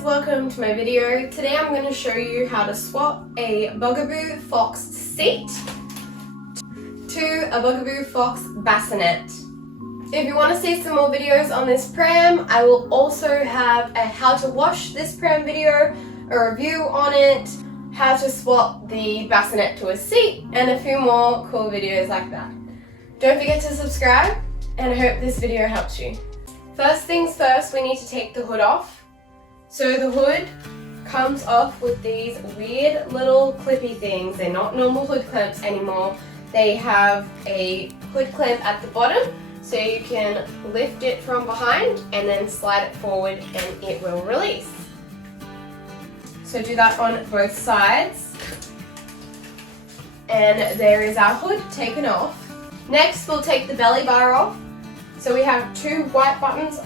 guys, welcome to my video. Today I'm going to show you how to swap a Bugaboo Fox Seat to a Bugaboo Fox Bassinet. If you want to see some more videos on this pram, I will also have a how to wash this pram video, a review on it, how to swap the bassinet to a seat, and a few more cool videos like that. Don't forget to subscribe, and I hope this video helps you. First things first, we need to take the hood off. So the hood comes off with these weird little clippy things. They're not normal hood clamps anymore. They have a hood clamp at the bottom, so you can lift it from behind and then slide it forward and it will release. So do that on both sides. And there is our hood taken off. Next, we'll take the belly bar off. So we have two white buttons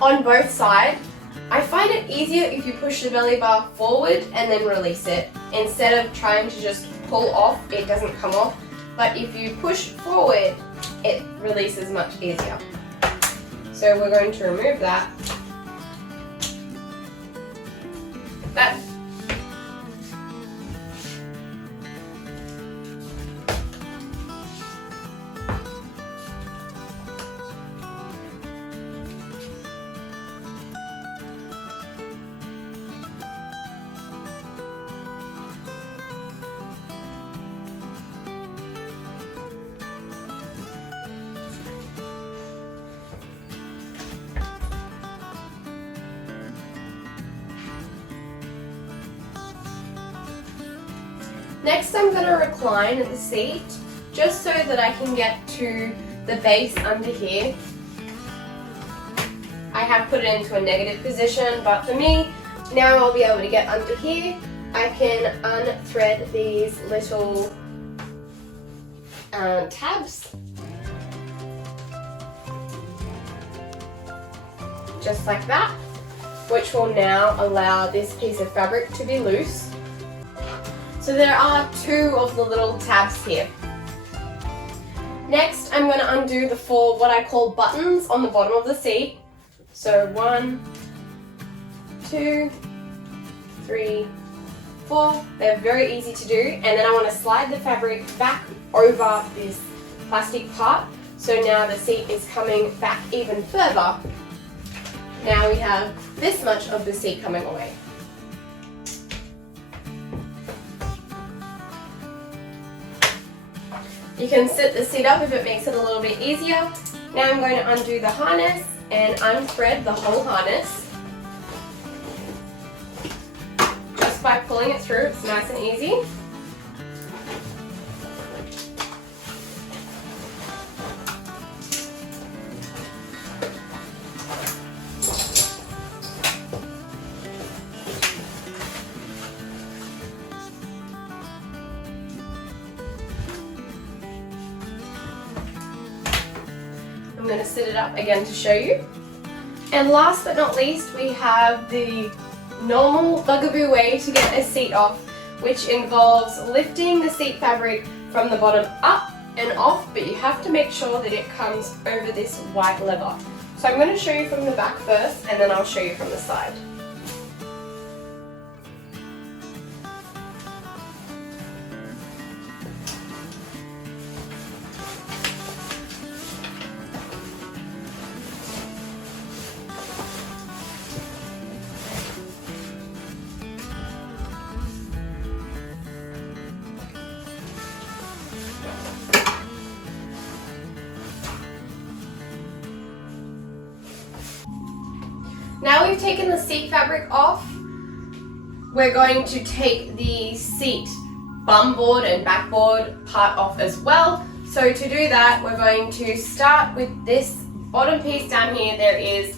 on both sides. I find it easier if you push the belly bar forward and then release it, instead of trying to just pull off, it doesn't come off. But if you push forward, it releases much easier. So we're going to remove that. Next, I'm going to recline the seat just so that I can get to the base under here. I have put it into a negative position, but for me, now I'll be able to get under here. I can unthread these little tabs, just like that, which will now allow this piece of fabric to be loose. So there are two of the little tabs here. Next, I'm going to undo the four what I call buttons on the bottom of the seat. So 1, 2, 3, 4. They're very easy to do. And then I want to slide the fabric back over this plastic part. So now the seat is coming back even further. Now we have this much of the seat coming away. You can sit the seat up if it makes it a little bit easier. Now I'm going to undo the harness and unthread the whole harness. Just by pulling it through, it's nice and easy. I'm going to sit it up again to show you. And last but not least, we have the normal Bugaboo way to get a seat off, which involves lifting the seat fabric from the bottom up and off, but you have to make sure that it comes over this white lever. So I'm going to show you from the back first, and then I'll show you from the side. Now we've taken the seat fabric off, we're going to take the seat bum board and backboard part off as well. So to do that, we're going to start with this bottom piece down here. There is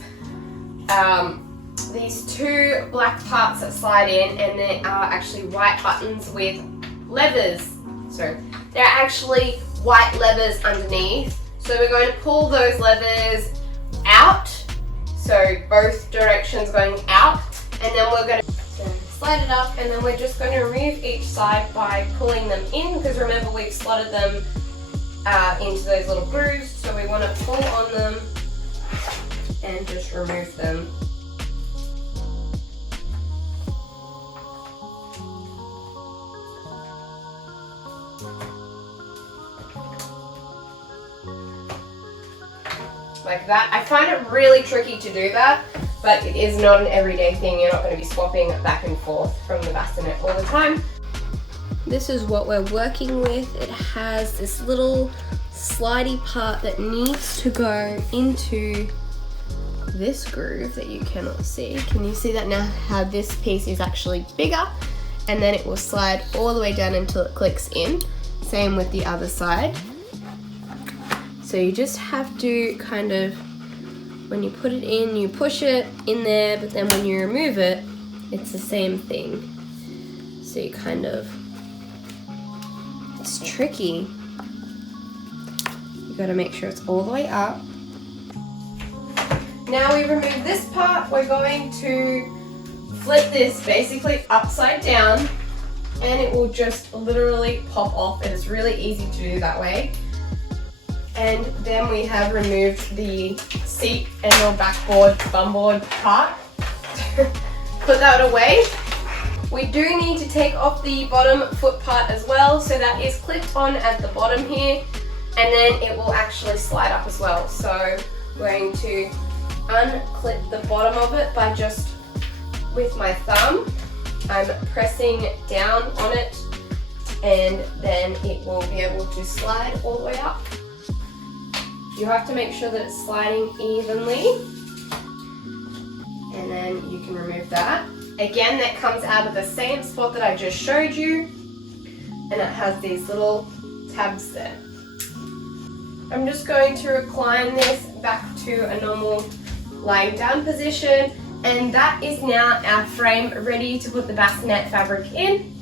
these two black parts that slide in, and there are actually white buttons with levers. So they're actually white levers underneath. So we're going to pull those levers out. So both directions going out, and then we're going to slide it up, and then we're just going to remove each side by pulling them in, because remember we've slotted them into those little grooves, so we want to pull on them and just remove them. Like that. I find it really tricky to do that, but it is not an everyday thing. You're not going to be swapping back and forth from the bassinet all the time. This is what we're working with. It has this little slidey part that needs to go into this groove that you cannot see. Can you see that now, how this piece is actually bigger? And then it will slide all the way down until it clicks in. Same with the other side. So you just have to kind of, when you put it in, you push it in there, but then when you remove it, it's the same thing. So you kind of, it's tricky. You gotta make sure it's all the way up. Now we remove this part, we're going to flip this basically upside down, and it will just literally pop off. It is really easy to do that way. And then we have removed the seat and your backboard, bumboard part. Put that away. We do need to take off the bottom foot part as well, so that is clipped on at the bottom here, and then it will actually slide up as well. So we're going to unclip the bottom of it by just, with my thumb, I'm pressing down on it, and then it will be able to slide all the way up. You have to make sure that it's sliding evenly, and then you can remove that. Again, that comes out of the same spot that I just showed you, and it has these little tabs there. I'm just going to recline this back to a normal lying down position, and that is now our frame ready to put the bassinet fabric in.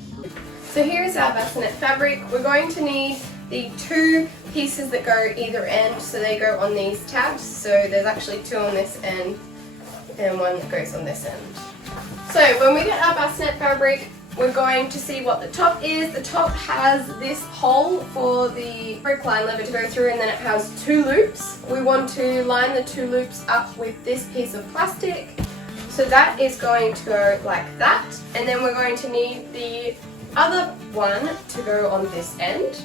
So here's our bassinet fabric. We're going to need the two pieces that go either end, so they go on these tabs. So there's actually two on this end and one that goes on this end. So when we get our bassinet fabric, we're going to see what the top is. The top has this hole for the recline lever to go through, and then it has two loops. We want to line the two loops up with this piece of plastic. So that is going to go like that, and then we're going to need the other one to go on this end.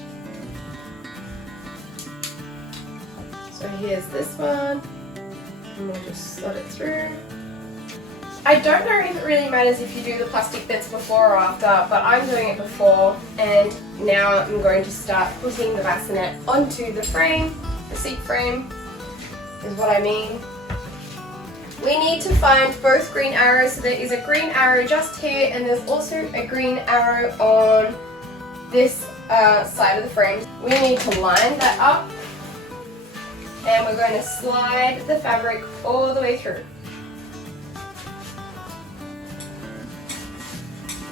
So here's this one, and we'll just slot it through. I don't know if it really matters if you do the plastic bits before or after, but I'm doing it before, and now I'm going to start putting the bassinet onto the frame. The seat frame is what I mean. We need to find both green arrows, so there is a green arrow just here, and there's also a green arrow on this side of the frame. We need to line that up, and we're going to slide the fabric all the way through.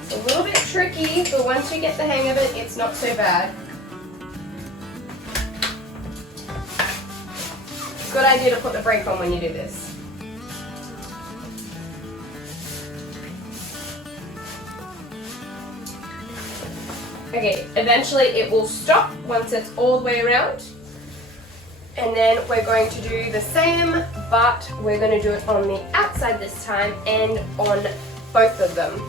It's a little bit tricky, but once you get the hang of it, it's not so bad. It's a good idea to put the brake on when you do this. Okay, eventually it will stop once it's all the way around. And then we're going to do the same, but we're going to do it on the outside this time and on both of them.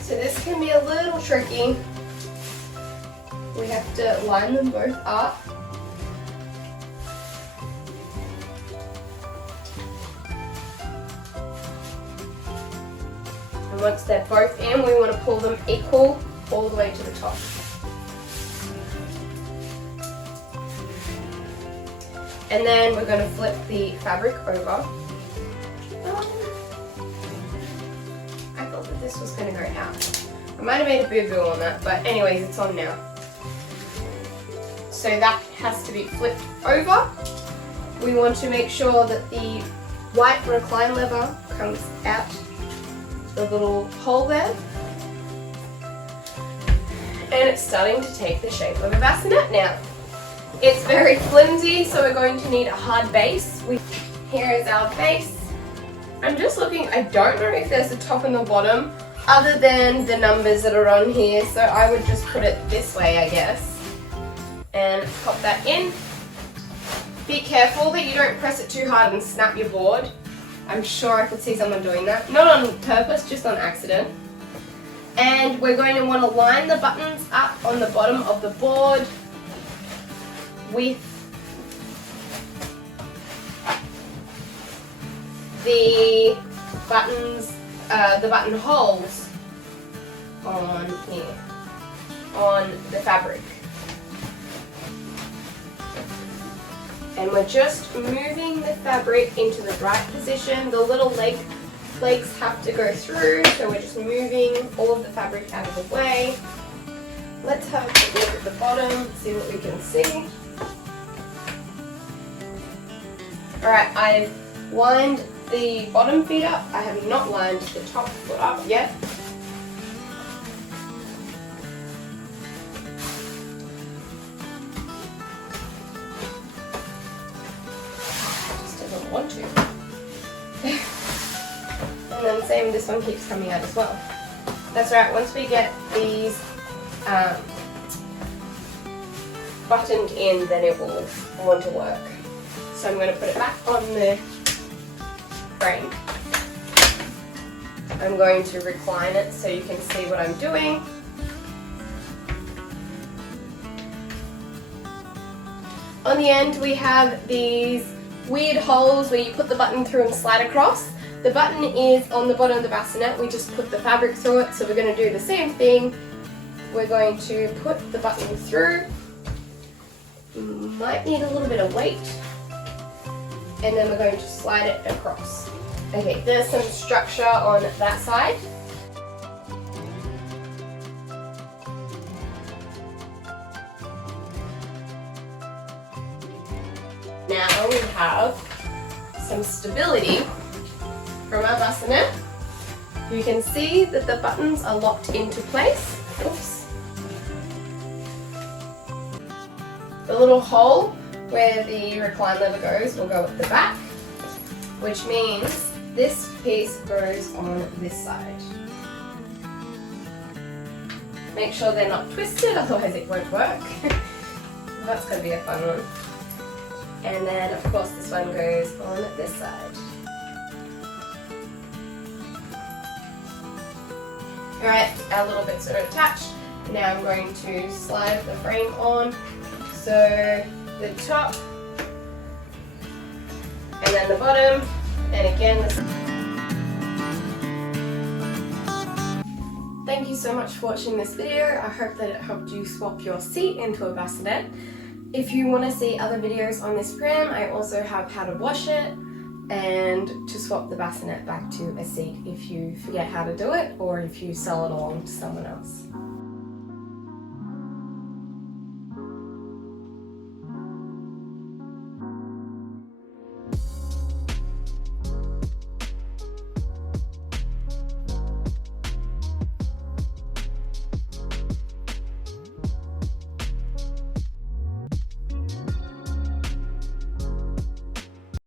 So this can be a little tricky. We have to line them both up. And once they're both in, we want to pull them equal all the way to the top. And then we're going to flip the fabric over. I thought that this was going to go out. I might have made a boo-boo on that, but anyways, it's on now. So that has to be flipped over. We want to make sure that the white recline lever comes out the little hole there. And it's starting to take the shape of a bassinet now. It's very flimsy, so we're going to need a hard base. Here is our base. I'm just looking, I don't know if there's a top and the bottom other than the numbers that are on here, so I would just put it this way, I guess, and pop that in. Be careful that you don't press it too hard and snap your board. I'm sure I could see someone doing that. Not on purpose, just on accident. And we're going to want to line the buttons up on the bottom of the board with the button holes on here, on the fabric. And we're just moving the fabric into the right position. The little legs have to go through, so we're just moving all of the fabric out of the way. Let's have a look at the bottom, see what we can see. Alright, I've lined the bottom feet up. I have not lined the top foot up yet. Just doesn't want to. And then same, this one keeps coming out as well. That's right, once we get these buttoned in, then it will want to work. So I'm going to put it back on the frame. I'm going to recline it so you can see what I'm doing. On the end we have these weird holes where you put the button through and slide across. The button is on the bottom of the bassinet. We just put the fabric through it, so we're going to do the same thing. We're going to put the button through. Might need a little bit of weight. And then we're going to slide it across. Okay, there's some structure on that side. Now we have some stability from our bassinet. You can see that the buttons are locked into place. Oops. The little hole where the recline lever goes will go at the back, which means this piece goes on this side. Make sure they're not twisted, otherwise it won't work. That's going to be a fun one. And then of course this one goes on this side. Alright, our little bits are attached. Now I'm going to slide the frame on. So the top, and then the bottom, and again this. Thank you so much for watching this video. I hope that it helped you swap your seat into a bassinet. If you want to see other videos on this pram, I also have how to wash it and to swap the bassinet back to a seat if you forget how to do it or if you sell it along to someone else.